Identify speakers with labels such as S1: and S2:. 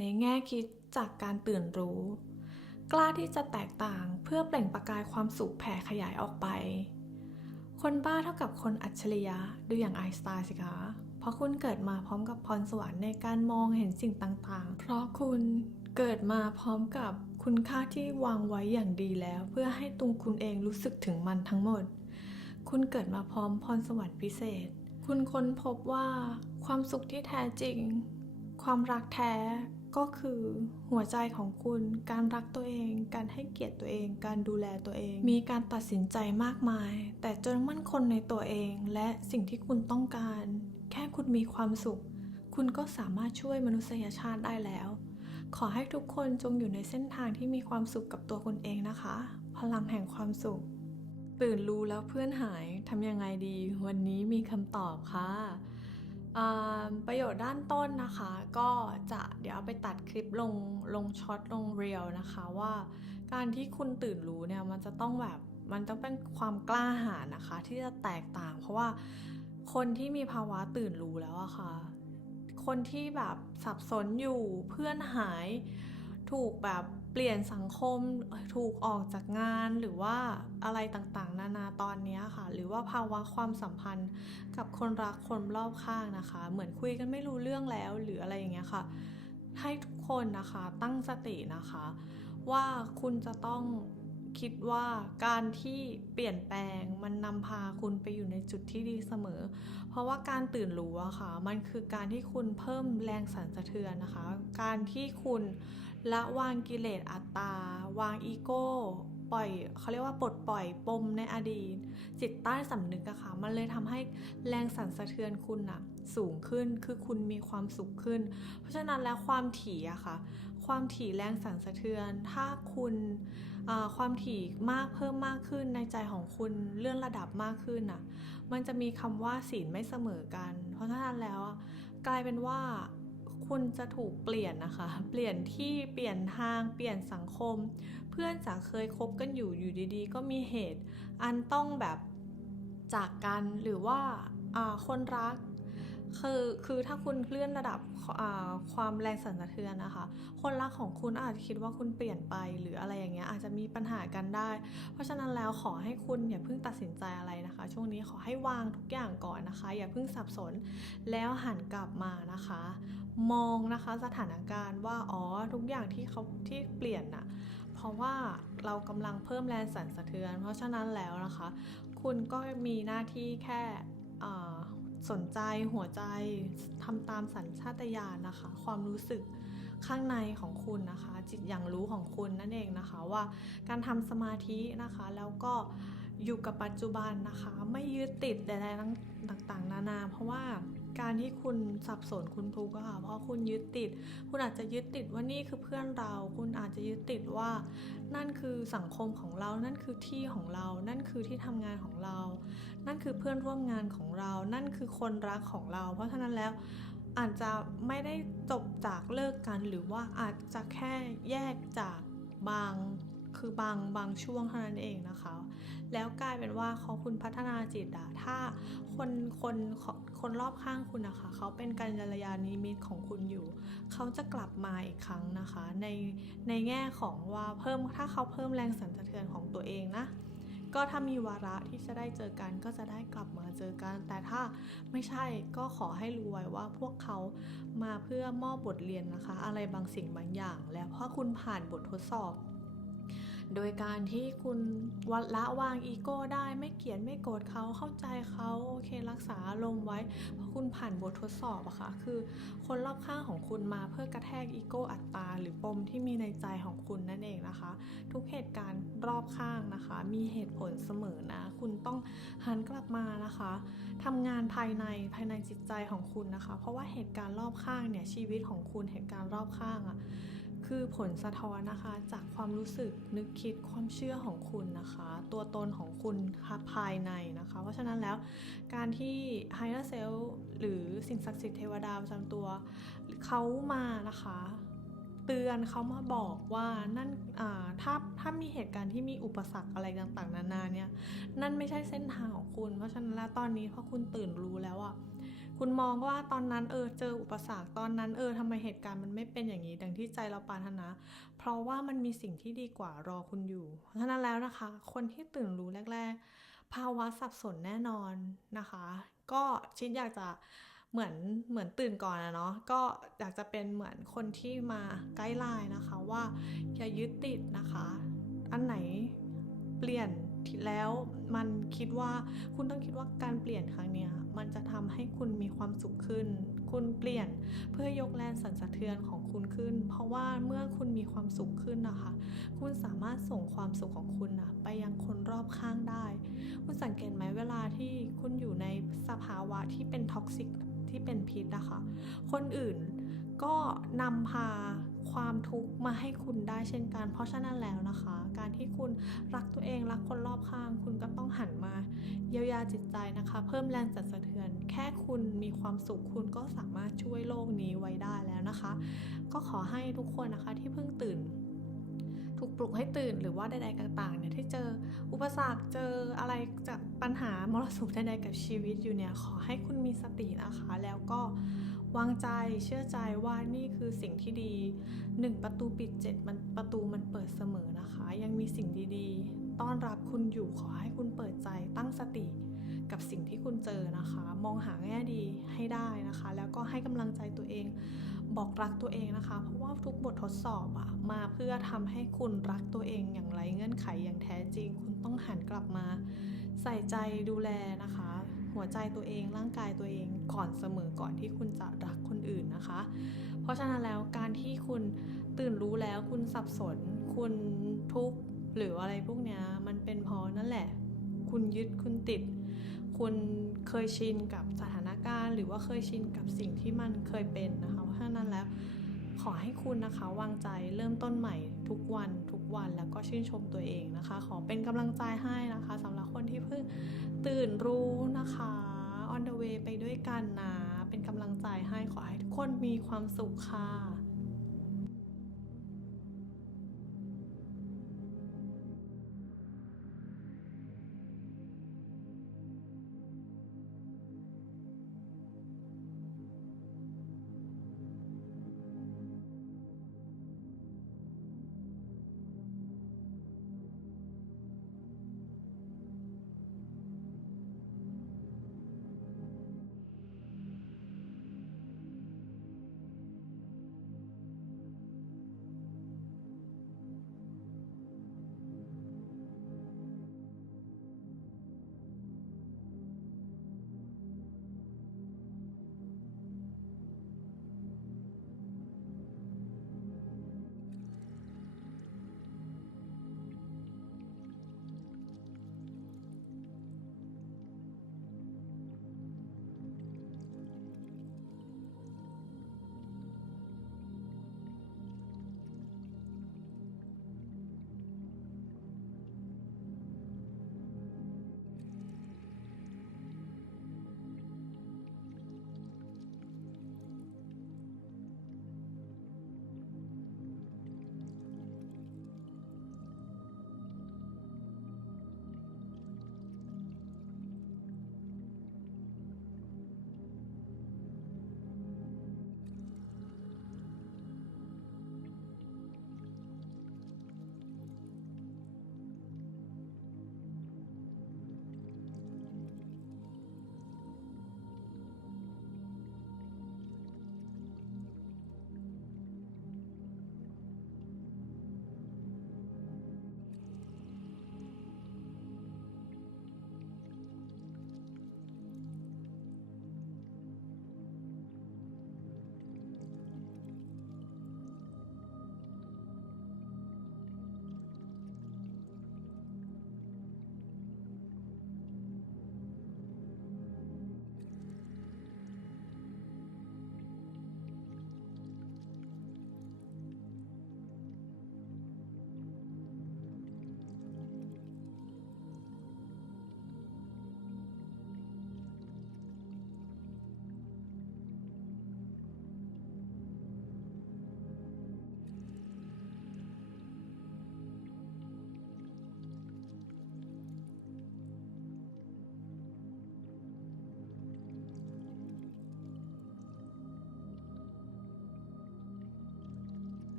S1: ในแง่คิดจากการตื่นรู้ กล้าที่จะแตกต่างเพื่อเปล่งประกายความสุขแผ่ขยายออกไป คนบ้าเท่ากับคนอัจฉริยะดูอย่างไอสไตน์สิคะเพราะคุณเกิดมาพร้อมกับพรสวรรค์ในการมองเห็นสิ่งต่างๆ เพราะคุณเกิดมาพร้อมกับคุณค่าที่วางไว้อย่างดีแล้ว เพื่อให้ตุงคุณเองรู้สึกถึงมันทั้งหมด คุณเกิดมาพร้อมพรสวรรค์พิเศษ คุณค้นพบว่าความสุขที่แท้จริง ความรักแท้ ก็คือหัวใจของคุณ การรักตัวเอง การให้เกียรติตัวเอง การดูแลตัวเอง มีการตัดสินใจมากมาย แต่จนมั่นคงในตัวเอง และสิ่งที่คุณต้องการ แค่คุณมีความสุข คุณก็สามารถช่วยมนุษยชาติได้แล้ว ขอให้ทุกคนจงอยู่ในเส้นทางที่มีความสุขกับตัวคุณเองนะคะ พลังแห่งความสุข ตื่นรู้แล้วเพื่อนหายทำยังไงดี วันนี้มีคำตอบค่ะอ่า ประโยชน์ด้านต้นนะคะ ก็จะเดี๋ยวเอาไปตัดคลิปลงลงช็อตลงเรียวนะคะว่าการที่คุณตื่นรู้เนี่ยมันจะต้องแบบมันต้องเป็นความกล้าหาญนะคะ ที่จะแตกต่าง เพราะว่าคนที่มีภาวะตื่นรู้แล้วอะค่ะ คนที่แบบสับสนอยู่เพื่อนหายถูกแบบ เปลี่ยนสังคมถูกออกจากงานหรือว่าอะไรต่างๆ นานาตอนนี้ค่ะ หรือว่าภาวะความสัมพันธ์กับคนรักคนรอบข้างนะคะ เหมือนคุยกันไม่รู้เรื่องแล้วหรืออะไรอย่างเงี้ยค่ะ ให้ทุกคนนะคะตั้งสตินะคะ ว่าคุณจะต้องคิดว่าการที่เปลี่ยนแปลงมันนำพาคุณไปอยู่ในจุดที่ดีเสมอ เพราะว่าการตื่นรู้อะค่ะ มันคือการที่คุณเพิ่มแรงสั่นสะเทือนนะคะ การที่คุณ ละวางกิเลสอัตตา วางอีโก้ ปล่อยเขาเรียกว่าปลดปล่อยปมในอดีต จิตใต้สำนึกอะค่ะ มันเลยทำให้แรงสั่นสะเทือนคุณอะสูงขึ้นคือคุณมีความสุขขึ้น เพราะฉะนั้นแล้วความถี่อะค่ะ ความถี่แรงสั่นสะเทือน ถ้าคุณความถี่มากเพิ่มมากขึ้นในใจของคุณเลื่อนระดับมากขึ้นน่ะมันจะมีคำว่าศีลไม่เสมอกัน เพราะฉะนั้นแล้วอะกลายเป็นว่า คุณจะถูกเปลี่ยนนะคะ เปลี่ยนที่เปลี่ยนทางเปลี่ยนสังคม เพื่อนจากเคยคบกันอยู่อยู่ดีๆ ก็มีเหตุ อันต้องแบบจากกันหรือว่าอ่าคนรัก คือคือถ้าคุณเลื่อนระดับความแรงสั่นสะเทือนนะคะ คนรักของคุณอาจจะคิดว่าคุณเปลี่ยนไปหรืออะไรอย่างเงี้ยอาจจะมีปัญหากันได้ เพราะฉะนั้นแล้วขอให้คุณอย่าเพิ่งตัดสินใจอะไรนะคะ ช่วงนี้ขอให้วางทุกอย่างก่อนนะคะ อย่าเพิ่งสับสนแล้วหันกลับมานะคะ มองนะคะสถานการณ์ว่าอ๋อทุกอย่างที่เขาที่เปลี่ยนน่ะเพราะว่าเรากำลังเพิ่มแรงสั่นสะเทือน เพราะฉะนั้นแล้วนะคะ คุณก็มีหน้าที่แค่ สนใจหัวใจทำตามสัญชาตญาณนะคะ ความรู้สึกข้างในของคุณนะคะ จิตอย่างรู้ของคุณนั่นเองนะคะว่าการทำสมาธินะคะ แล้วก็ อยู่กับปัจจุบันนะคะ ไม่ยึดติดใดๆต่างๆ นานา เพราะว่าการที่คุณสับสนคุณทุกข์อะค่ะ เพราะคุณยึดติด คุณอาจจะยึดติดว่านี่คือเพื่อนเรา คุณอาจจะยึดติดว่า นั่นคือสังคมของเรา นั่นคือที่ของเรา นั่นคือที่ทำงานของเรา นั่นคือเพื่อนร่วมงานของเรา นั่นคือคนรักของเรา เพราะฉะนั้นแล้วอาจจะไม่ได้จบจากเลิกกัน หรือว่าอาจจะแค่แยกจากบางคือบางบางช่วงเท่านั้นเองนะคะ แล้วกลายเป็นว่าเขาคุณพัฒนาจิตอะถ้าคนคนคนรอบข้างคุณนะคะ เขาเป็นกัลยาณมิตของคุณอยู่ เขาจะกลับมาอีกครั้งนะคะ ในในแง่ของว่าเพิ่มถ้าเขาเพิ่มแรงสั่นสะเทือนของตัวเองนะก็ถ้ามีวาระที่จะได้เจอกันก็จะได้กลับมาเจอกัน แต่ถ้าไม่ใช่ก็ขอให้รู้ไว้ว่าพวกเขามาเพื่อมอบบทเรียนนะคะ อะไรบางสิ่งบางอย่าง แล้วเพราะคุณผ่านบททดสอบ โดยการที่คุณวัดละวางอีโก้ได้ไม่เกลียดไม่โกรธเขาเข้าใจเขาโอเครักษาอารมณ์ไว้เพราะคุณผ่านบททดสอบอะค่ะคือ คนรอบข้างของคุณมาเพื่อกระแทกอีโก้อัตตา หรือปมที่มีในใจของคุณนั่นเองนะคะ ทุกเหตุการณ์รอบข้างนะคะ มีเหตุผลเสมอนะ คุณต้องหันกลับมานะคะทำงานภายในภายในจิตใจของคุณนะคะ เพราะว่าเหตุการณ์รอบข้างเนี่ยชีวิตของคุณเหตุการณ์รอบข้างอะ คือผลสะท้อนนะคะ จากความรู้สึกนึกคิดความเชื่อของคุณนะคะ ตัวตนของคุณค่ะภายในนะคะ เพราะฉะนั้นแล้วการที่ higher self หรือสิ่งศักดิ์สิทธิ์เทวดาประจำตัวเขามานะคะ เตือนเขามาบอกว่านั่นถ้าถ้ามีเหตุการณ์ที่มีอุปสรรคอะไรต่างๆ นานาเนี่ยนั่นไม่ใช่เส้นทางของคุณ เพราะฉะนั้นแล้วตอนนี้พอคุณตื่นรู้แล้วอะ คุณมองว่าตอนนั้นเออเจออุปสรรคตอนนั้นเออทำไมเหตุการณ์มันไม่เป็นอย่างนี้ดังที่ใจเราปรารถนา เพราะว่ามันมีสิ่งที่ดีกว่ารอคุณอยู่เพราะฉะนั้นแล้วนะคะ คนที่ตื่นรู้แรก ๆ ภาวะสับสนแน่นอนนะคะ ก็ชิดอยากจะเหมือนเหมือนตื่นก่อนอะเนาะก็อยากจะเป็นเหมือนคนที่มาไกด์ไลน์นะคะว่าอย่ายึดติดนะคะ อันไหนเปลี่ยนแล้วมันคิดว่าคุณต้องคิดว่าการเปลี่ยนครั้งเนี้ย มันจะทำให้คุณมีความสุขขึ้น คุณเปลี่ยนเพื่อยกแรงสั่นสะเทือนของคุณขึ้น เพราะว่าเมื่อคุณมีความสุขขึ้นนะคะ คุณสามารถส่งความสุขของคุณนะไปยังคนรอบข้างได้ คุณสังเกตไหมเวลาที่คุณอยู่ในสภาวะที่เป็นท็อกซิกที่เป็นพิษนะคะ คนอื่นก็นำพา ความทุกข์มาให้คุณได้เช่นกัน เพราะฉะนั้นแล้วนะคะ การที่คุณรักตัวเองรักคนรอบข้าง คุณก็ต้องหันมาเยียวยาจิตใจนะคะ เพิ่มแรงสั่นสะเทือน แค่คุณมีความสุขคุณก็สามารถช่วยโลกนี้ไว้ได้แล้วนะคะ ก็ขอให้ทุกคนนะคะที่เพิ่งตื่นถูกปลุกให้ตื่นหรือว่าใดๆต่างๆเนี่ยที่เจออุปสรรคเจออะไรจากปัญหามรสุมใดๆกับชีวิตอยู่เนี่ยขอให้คุณมีสตินะคะ แล้วก็ วางใจเชื่อใจว่านี่คือสิ่งที่ดีหนึ่งประตูปิดเจ็ดมันประตูมันเปิดเสมอนะคะ ยังมีสิ่งดีๆ ต้อนรับคุณอยู่ขอให้คุณเปิดใจตั้งสติกับสิ่งที่คุณเจอนะคะ มองหาแง่ดีให้ได้นะคะ แล้วก็ให้กำลังใจตัวเอง บอกรักตัวเองนะคะ เพราะว่าทุกบททดสอบอะมาเพื่อทำให้คุณรักตัวเองอย่างไรเงื่อนไขอย่างแท้จริง คุณต้องหันกลับมา ใส่ใจดูแลนะคะ หัวใจตัวเองร่างกายตัวเองก่อนเสมอก่อนที่คุณจะรักคนอื่นนะคะ เพราะฉะนั้นแล้วการที่คุณตื่นรู้แล้วคุณสับสน คุณทุกข์หรืออะไรพวกเนี้ยมันเป็นเพราะนั่นแหละ คุณยึดคุณติด คุณเคยชินกับสถานการณ์ หรือว่าเคยชินกับสิ่งที่มันเคยเป็นนะคะเพราะฉะนั้นแล้วขอให้คุณนะคะวางใจเริ่มต้นใหม่ทุกวันทุก วัน แล้วก็ชื่นชมตัวเองนะคะ ขอเป็นกำลังใจให้นะคะสำหรับคนที่เพิ่งตื่นรู้นะคะ on the way ไปด้วยกันนะ เป็นกำลังใจให้ขอให้ทุกคนมีความสุขค่ะ